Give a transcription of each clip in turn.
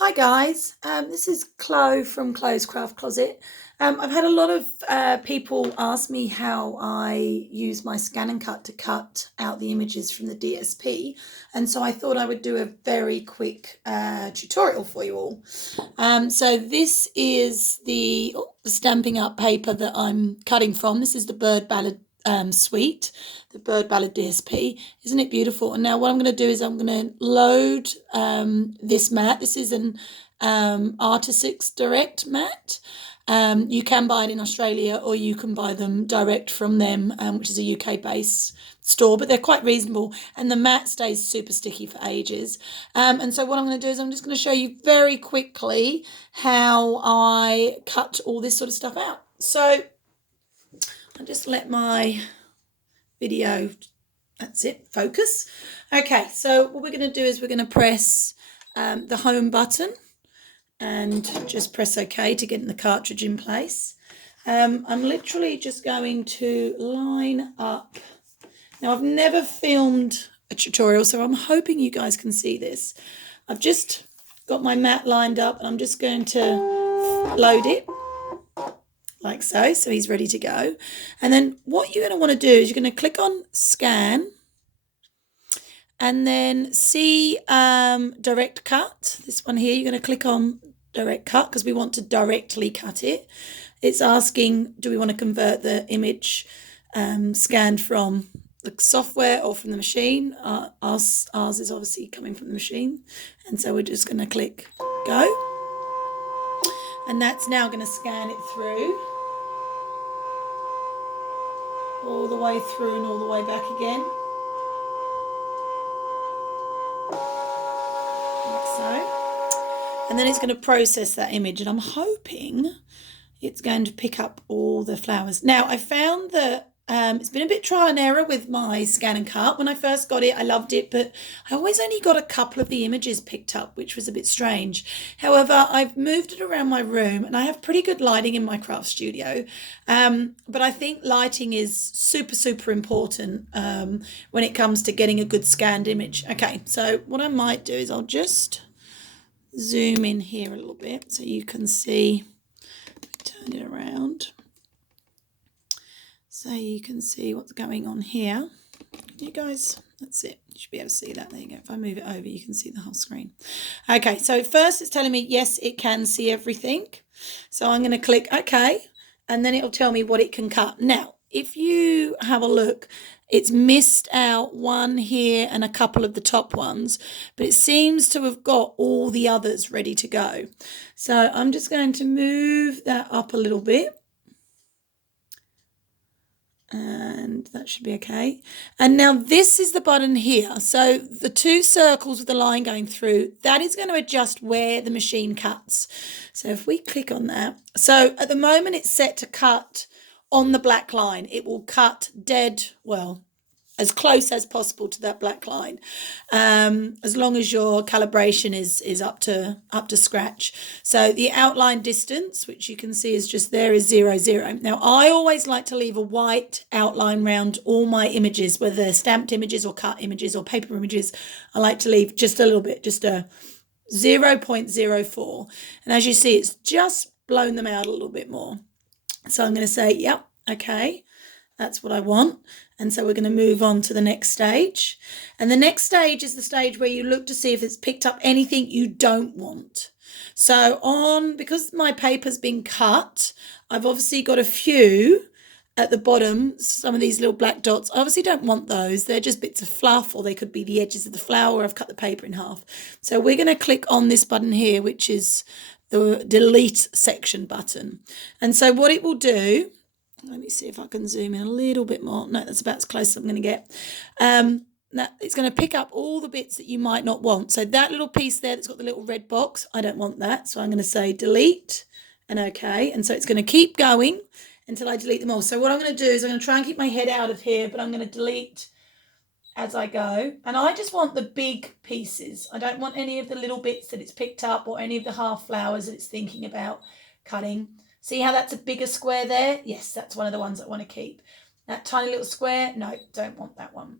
Hi guys, this is Chloe from Chloe's Craft Closet. I've had a lot of people ask me how I use my scan and cut to cut out the images from the DSP, and so I thought I would do a very quick tutorial for you all. So this is the Stampin' Up paper that I'm cutting from. This is the Bird Ballad suite, the Bird Ballad DSP. Isn't it beautiful? And now what I'm going to do is I'm going to load this mat. This is an Artisix Direct mat. You can buy it in Australia or you can buy them direct from them, which is a UK based store, but they're quite reasonable and the mat stays super sticky for ages. And so what I'm going to do is I'm just going to show you very quickly how I cut all this sort of stuff out. So I'll just let my video, that's it, focus. Okay, so what we're going to do is we're going to press the home button and just press OK to get the cartridge in place. I'm literally just going to line up. Now, I've never filmed a tutorial, so I'm hoping you guys can see this. I've just got my mat lined up and I'm just going to load it like so. So he's ready to go. And then what you're going to want to do is you're going to click on scan and then see direct cut. This one here, you're going to click on direct cut because we want to directly cut it. It's asking, do we want to convert the image scanned from the software or from the machine? Ours is obviously coming from the machine. And so we're just going to click go. And that's now going to scan it through. All the way through and all the way back again. Like so. And then it's going to process that image. And I'm hoping it's going to pick up all the flowers. Now, I found that it's been a bit trial and error with my scan and cut. When I first got it, I loved it, but I always only got a couple of the images picked up, which was a bit strange. However, I've moved it around my room and I have pretty good lighting in my craft studio. But I think lighting is super, super important when it comes to getting a good scanned image. Okay, so what I might do is I'll just zoom in here a little bit so you can see, turn it around. So you can see what's going on here. You guys, that's it. You should be able to see that. There you go. If I move it over, you can see the whole screen. Okay, so first it's telling me, yes, it can see everything. So I'm going to click OK, and then it'll tell me what it can cut. Now, if you have a look, it's missed out one here and a couple of the top ones, but it seems to have got all the others ready to go. So I'm just going to move that up a little bit. And that should be okay. And now this is the button here. So the two circles with the line going through, that is going to adjust where the machine cuts. So if we click on that, so at the moment it's set to cut on the black line. It will cut dead, well, as close as possible to that black line, as long as your calibration is up to scratch. So the outline distance, which you can see is just there, is 0, 0. Now I always like to leave a white outline around all my images, whether they're stamped images or cut images or paper images. I like to leave just a little bit, just a 0.04. And as you see, it's just blown them out a little bit more. So I'm going to say, yep, okay, that's what I want. And so we're going to move on to the next stage. And the next stage is the stage where you look to see if it's picked up anything you don't want. So because my paper's been cut, I've obviously got a few at the bottom, some of these little black dots. I obviously don't want those. They're just bits of fluff, or they could be the edges of the flower. I've cut the paper in half. So we're going to click on this button here, which is the delete section button. And so what it will do, let me see if I can zoom in a little bit more. No, that's about as close as I'm going to get. Now it's going to pick up all the bits that you might not want. So that little piece there that's got the little red box, I don't want that. So I'm going to say delete and OK. And so it's going to keep going until I delete them all. So what I'm going to do is I'm going to try and keep my head out of here, but I'm going to delete as I go. And I just want the big pieces. I don't want any of the little bits that it's picked up or any of the half flowers that it's thinking about cutting. See how that's a bigger square there? Yes, that's one of the ones I want to keep. That tiny little square, no, don't want that one.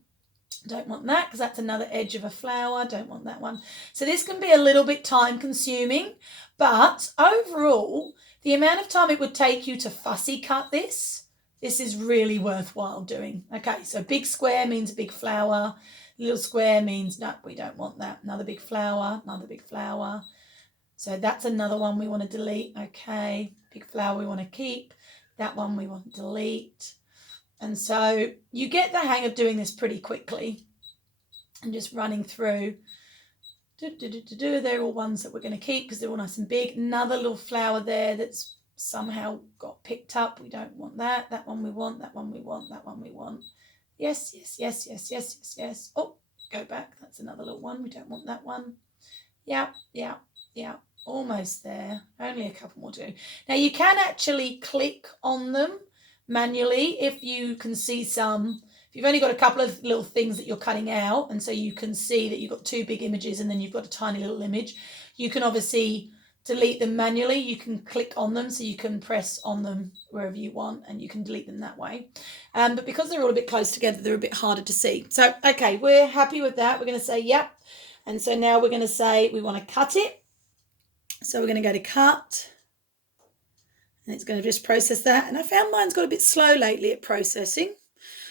Don't want that because that's another edge of a flower. Don't want that one. So this can be a little bit time consuming, but overall, the amount of time it would take you to fussy cut this is really worthwhile doing. Okay, so big square means a big flower. Little square means, no, we don't want that. Another big flower, another big flower. So that's another one we want to delete. Okay, big flower we want to keep. That one we want to delete. And so you get the hang of doing this pretty quickly and just running through. They're all ones that we're going to keep because they're all nice and big. Another little flower there that's somehow got picked up. We don't want that. That one we want. That one we want. That one we want. Yes, yes, yes, yes, yes, yes, yes. Oh, go back. That's another little one. We don't want that one. Yeah, yeah, yeah. Almost there. Only a couple more to do. Now you can actually click on them manually if you can see some. If you've only got a couple of little things that you're cutting out, and so you can see that you've got two big images and then you've got a tiny little image, you can obviously delete them manually. You can click on them, so you can press on them wherever you want and you can delete them that way. But because they're all a bit close together, they're a bit harder to see. So, okay, we're happy with that. We're going to say, yep. And so now we're going to say we want to cut it. So we're going to go to cut. And it's going to just process that. And I found mine's got a bit slow lately at processing.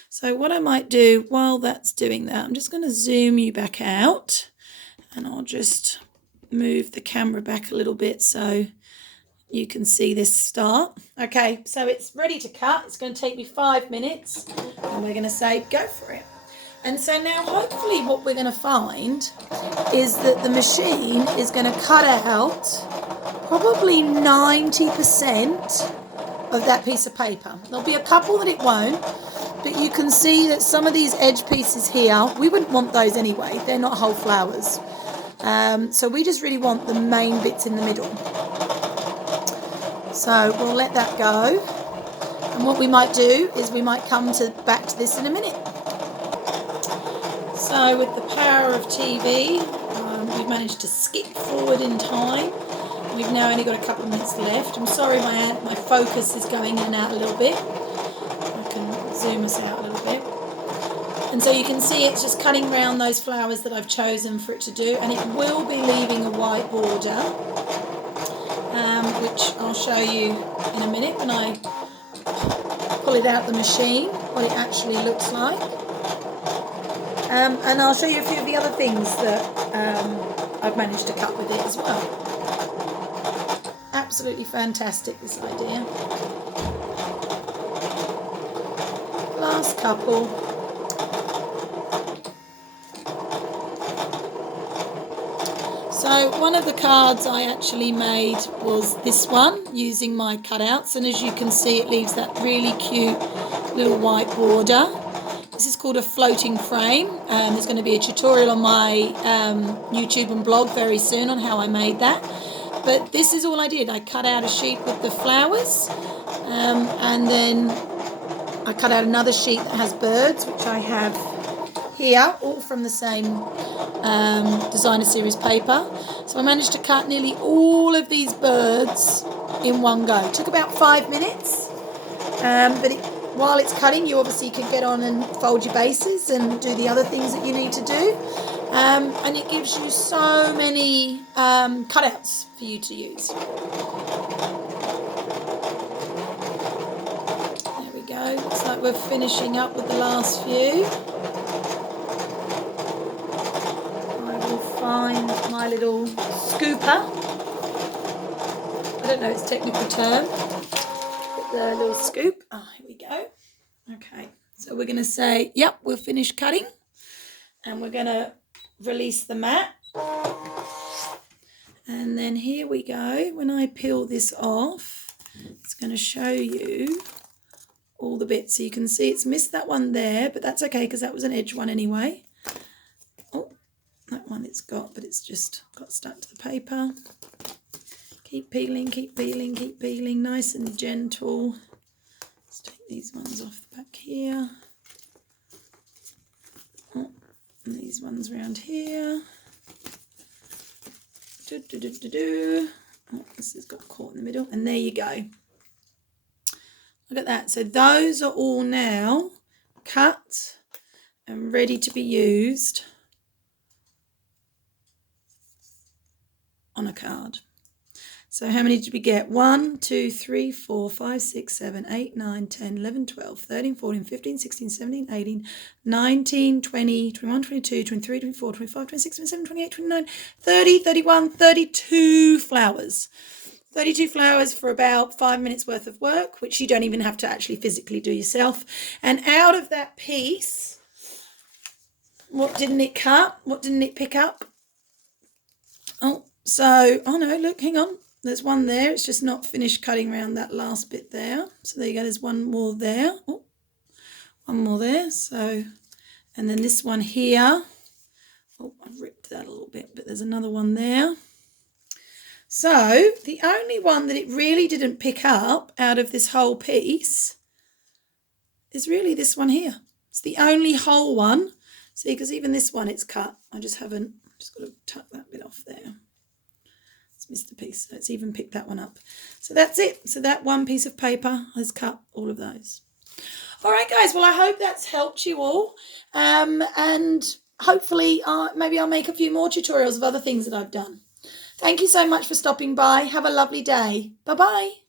So what I might do while that's doing that, I'm just going to zoom you back out. And I'll just move the camera back a little bit so you can see this start. Okay, so it's ready to cut. It's going to take me 5 minutes. And we're going to say, go for it. And so now hopefully what we're going to find is that the machine is going to cut out probably 90% of that piece of paper. There'll be a couple that it won't, but you can see that some of these edge pieces here, we wouldn't want those anyway. They're not whole flowers. So we just really want the main bits in the middle. So we'll let that go. And what we might do is we might come back to this in a minute. So with the power of TV, we've managed to skip forward in time. We've now only got a couple of minutes left. I'm sorry my focus is going in and out a little bit. I can zoom us out a little bit. And so you can see it's just cutting around those flowers that I've chosen for it to do. And it will be leaving a white border, which I'll show you in a minute when I pull it out the machine, what it actually looks like. And I'll show you a few of the other things that I've managed to cut with it as well. Absolutely fantastic, this idea. Last couple. So one of the cards I actually made was this one using my cutouts, and as you can see it leaves that really cute little white border. This is called a floating frame. There's going to be a tutorial on my YouTube and blog very soon on how I made that. But this is all I did. I cut out a sheet with the flowers, and then I cut out another sheet that has birds, which I have here, all from the same designer series paper. So I managed to cut nearly all of these birds in one go. It took about 5 minutes, but while it's cutting, you obviously can get on and fold your bases and do the other things that you need to do. And it gives you so many cutouts for you to use. There we go. Looks like we're finishing up with the last few. I will find my little scooper. I don't know its technical term. The little scoop. Here we go. Okay, so we're going to say, yep, we're finished cutting, and we're going to release the mat. And then here we go. When I peel this off, it's going to show you all the bits. So you can see it's missed that one there, but that's okay because that was an edge one anyway. Oh, that one it's got, but it's just got stuck to the paper. Keep peeling, keep peeling, keep peeling, nice and gentle. Let's take these ones off the back here. Oh, and these ones around here. Oh, this has got caught in the middle. And there you go. Look at that. So those are all now cut and ready to be used on a card. So how many did we get? 1, 2, 3, 4, 5, 6, 7, 8, 9, 10, 11, 12, 13, 14, 15, 16, 17, 18, 19, 20, 21, 22, 23, 24, 25, 26, 27, 28, 29, 30, 31, 32 flowers. 32 flowers for about 5 minutes worth of work, which you don't even have to actually physically do yourself. And out of that piece, what didn't it cut? What didn't it pick up? Oh no, look, hang on. There's one there. It's just not finished cutting around that last bit there. So there you go. There's one more there. Oh, one more there. So, and then this one here. Oh, I've ripped that a little bit, but there's another one there. So the only one that it really didn't pick up out of this whole piece is really this one here. It's the only whole one. See, because even this one, it's cut. I just got to tuck that bit off there. It's missed a piece, so it's even picked that one up. So that's it. So that one piece of paper has cut all of those. All right, guys. Well, I hope that's helped you all. And hopefully maybe I'll make a few more tutorials of other things that I've done. Thank you so much for stopping by. Have a lovely day. Bye-bye.